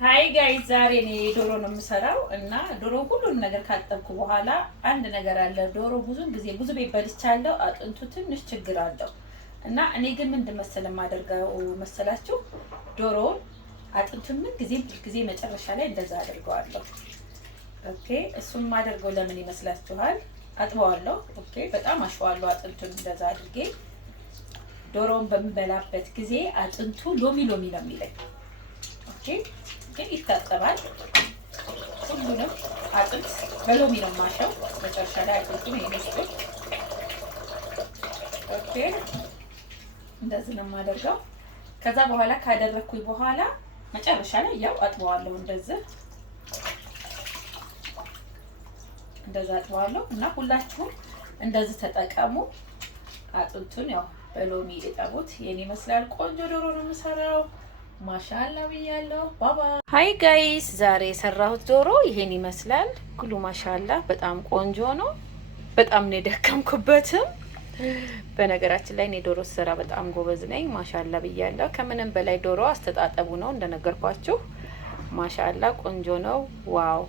ሃይ ጋይስ ዛሬ እኔ ዶሮ ነው የምሰራው እና ዶሮ ሁሉን ነገር ካጠብኩ በኋላ አንድ ነገር አለ። ዶሮ ብዙ ቤት በልቻለሁ። አጥንቱ ትንሽ ችግር አለው እና እኔ ግን ምንድን መሰለህ የማደርገው መሰላችሁ? ዶሮውን አጥንቱን ምን ጊዜ መጨረሻ ላይ እንደዛ አድርገዋለሁ። ኦኬ እሱን የማደርገው ለምን ይመስላችኋል? አጥበዋለሁ። ኦኬ በጣም አሸዋለሁ አጥንቱን እንደዛ አድርጌ። ዶሮውን በምበላበት ጊዜ አጥንቱ ሎሚ ነው የሚለኝ። ኦኬ ግን ይታጠባል። ሁሉንም አጥንት በሎሚ ነው ማሸው። መጨረሻ ላይ አጥንቱን ይመስል ኦኬ እንደዚህ ነው የማደርገው። ከዛ በኋላ ካደረኩኝ በኋላ መጨረሻ ላይ ያው አጥበዋለሁ። እንደዚህ አጥበዋለሁ እና ሁላችሁም እንደዚህ ተጠቀሙ። አጥንቱን ያው በሎሚ እጠቡት። የኔ ይመስላል ቆንጆ ዶሮ ነው የምሰራው። ማሻአላ ብያለሁ። ባባ ሃይ ጋይስ፣ ዛሬ የሰራሁት ዶሮ ይሄን ይመስላል። ኩሉ ማሻአላ በጣም ቆንጆ ነው። በጣም ነው የደከምኩበትም። በነገራችን ላይ እኔ ዶሮ ስራ በጣም ጎበዝ ነኝ። ማሻአላ ብያለሁ። ከምንም በላይ ዶሮ አስተጣጠቡ ነው እንደነገርኳችሁ። ማሻአላ ቆንጆ ነው። ዋው